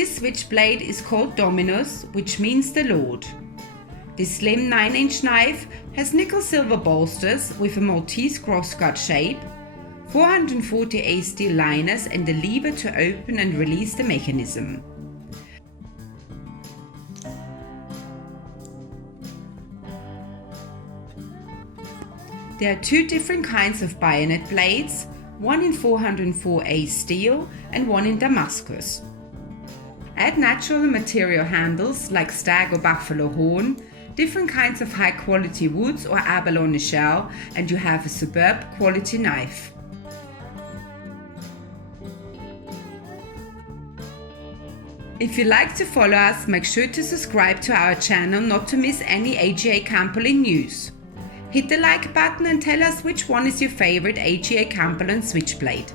This switchblade is called DOMINUS, which means the Lord. This slim 9-inch knife has nickel-silver bolsters with a Maltese crosscut shape, 440A steel liners and a lever to open and release the mechanism. There are two different kinds of bayonet blades, one in 404A steel and one in Damascus. Add natural material handles like stag or buffalo horn, different kinds of high quality woods or abalone shell, and you have a superb quality knife. If you like to follow us, make sure to subscribe to our channel not to miss any A.G.A Campolin news. Hit the like button and tell us which one is your favorite A.G.A Campolin switchblade.